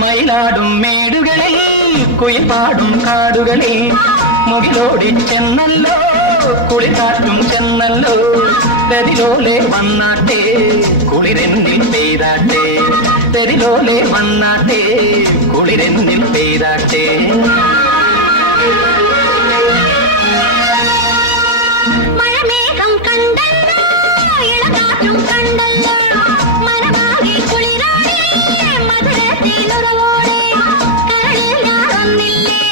മയിലാടും മേടുകളിൽ കുയിൽ പാടും കാടുകളിൽ മുകിലോടി ചെന്നല്ലോ കുളികാറ്റും ചെന്നല്ലോ തെരിലോലെ വന്നാട്ടെ കുളിരെന്നിൽ പെയ്താട്ടെ തെരിലോലെ വന്നാട്ടെ കുളിരെന്നിൽ പെയ്താട്ടെ മഴമേഘം കണ്ടല്ലോ ഇളകാറ്റും കണ്ടല്ലോ മനമാകെ കുളിരാടി മധുരത്തിലുറവോടെ കരളിൽ ഞാൻ വന്നില്ലേ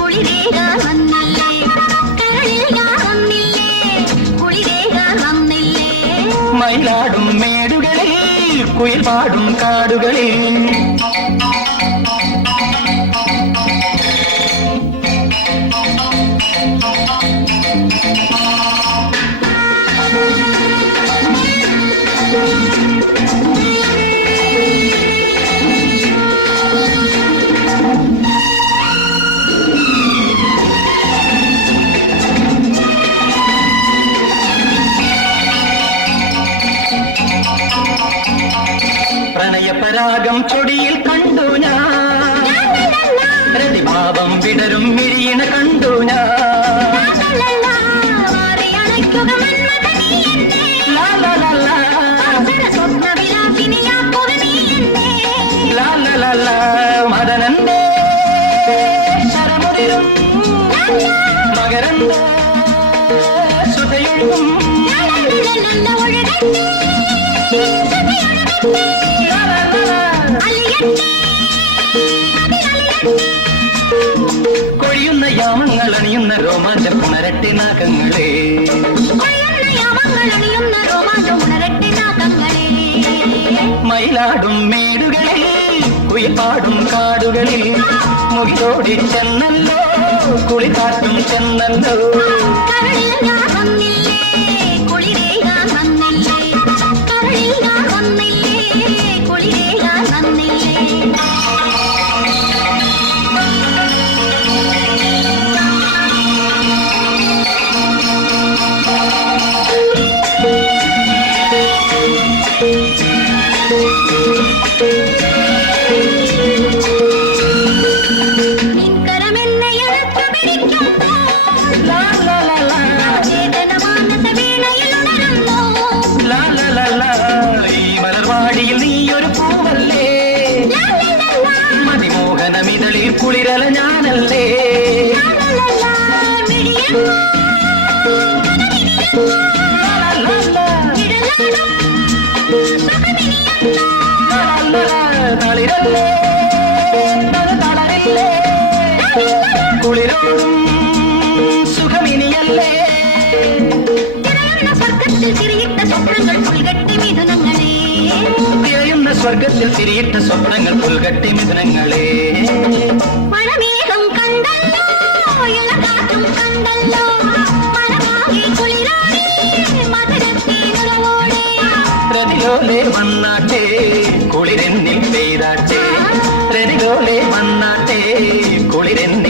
കുളിരേകാൻ വന്നില്ലേ കരളിൽ ഞാൻ വന്നില്ലേ കുളിരേകാൻ വന്നില്ലേ മയിലാടും മേടുകളിൽ കുയിൽ പാടും കാടുകളിൽ പ്രണയപരാഗം ചൊടിയിൽ കണ്ടു ഞാൻ പ്രതിഭാവം വിടരും മിഴിയിണ കണ്ടു ഞാൻ മദനന്റെ ശരമുതിരും മകരന്റെ സുതയൊഴുകും കൊഴിയുന്ന യാമങ്ങൾ അണിയുന്ന രോമാഞ്ച പുണരട്ടെ നാഗങ്ങളെ മയിലാടും മേടുകളിൽ കുയിൽപ്പാടും കാടുകളിൽ മുകിലോടി ചെന്നല്ലോ കുളികാറ്റും ചെന്നല്ലോ കരളിൽ ഞാൻ വന്നില്ലേ കുളിരേകാൻ വന്നില്ലേ കരളിൽ ഞാൻ വന്നില്ലേ കുളിരേകാൻ വന്നില്ലേ മതിമോഹനമിതളിൽ കുളിരല ഞാനല്ലേ തളിരല്ലേ തളരില്ലേ കുളിരോടും സുഖമിനിയല്ലേ സ്വർഗത്തിൽ തിരിയിട്ട സ്വപ്നങ്ങൾ പുൽകട്ടി മിഥുനങ്ങളെ തിരയുന്ന സ്വർഗത്തിൽ തിരിയിട്ട സ്വപ്നങ്ങൾ പുൽകട്ടി മിഥുനങ്ങളെ മഴമേഘം കണ്ടല്ലോ ഇളകാറ്റും കണ്ടല്ലോ മനമാകെ കുളിരാടി മധുരത്തിലുറവോടെ പ്രതിലോലെ വന്നാട്ടെ കുളിരെന്നിൽ പെയ്താട്ടെ പ്രതിലോലെ വന്നാട്ടെ കുളിരെന്നിൽ